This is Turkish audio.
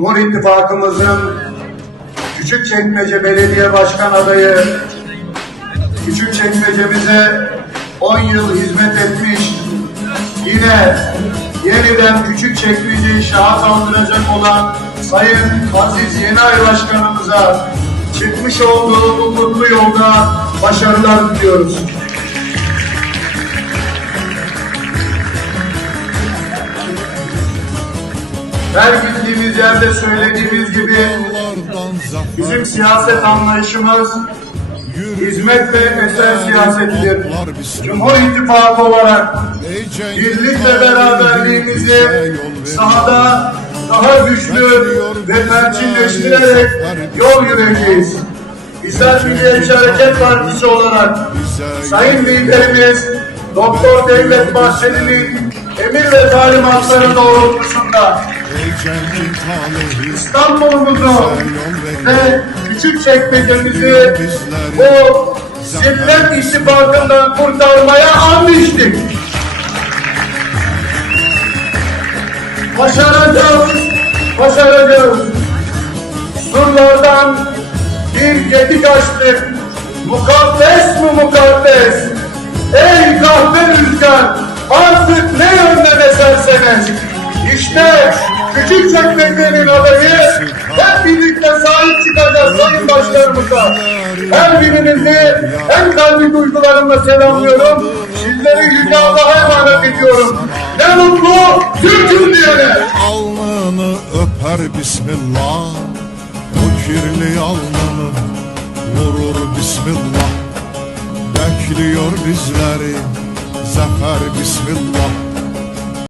Cumhur İttifakımızın Küçükçekmece Belediye Başkan adayı Küçükçekmece'mize 10 yıl hizmet etmiş yine yeniden Küçükçekmece'yi şaha kaldıracak olan Sayın Aziz Yenay Başkanımıza çıkmış olduğu bu mutlu yolda başarılar diliyoruz. Her gittiğimiz yerde söylediğimiz gibi bizim siyaset anlayışımız hizmet ve eser siyasetidir. Cumhur İttifakı olarak birlik ve beraberliğimizi sahada daha güçlü ve perçinleştirerek yol yürüyeceğiz. Bizler Milliyetçi Hareket Partisi olarak Sayın Liderimiz Doktor Devlet Bahçeli'nin emir ve talimatları doğrultusunda İstanbul'umuzu ve küçük çekmecemizi bu zillet ittifakından kurtarmaya and içtik. Başaracağız, başaracağız. Surlardan bir gedik açtık. Mukaddes mi mukaddes? Ey kahve İşte küçük çekmecenin adayı hep birlikte sahip çıkacağız Sayın Başkanımıza. Her birinizi en kalbi duygularımla selamlıyorum. Sizleri Yüce Allah'a emanet ediyorum. Ne mutlu Türk'üm diyene. Alnını öper bismillah O kirli alnını vurur bismillah Bekliyor bizleri zafer bismillah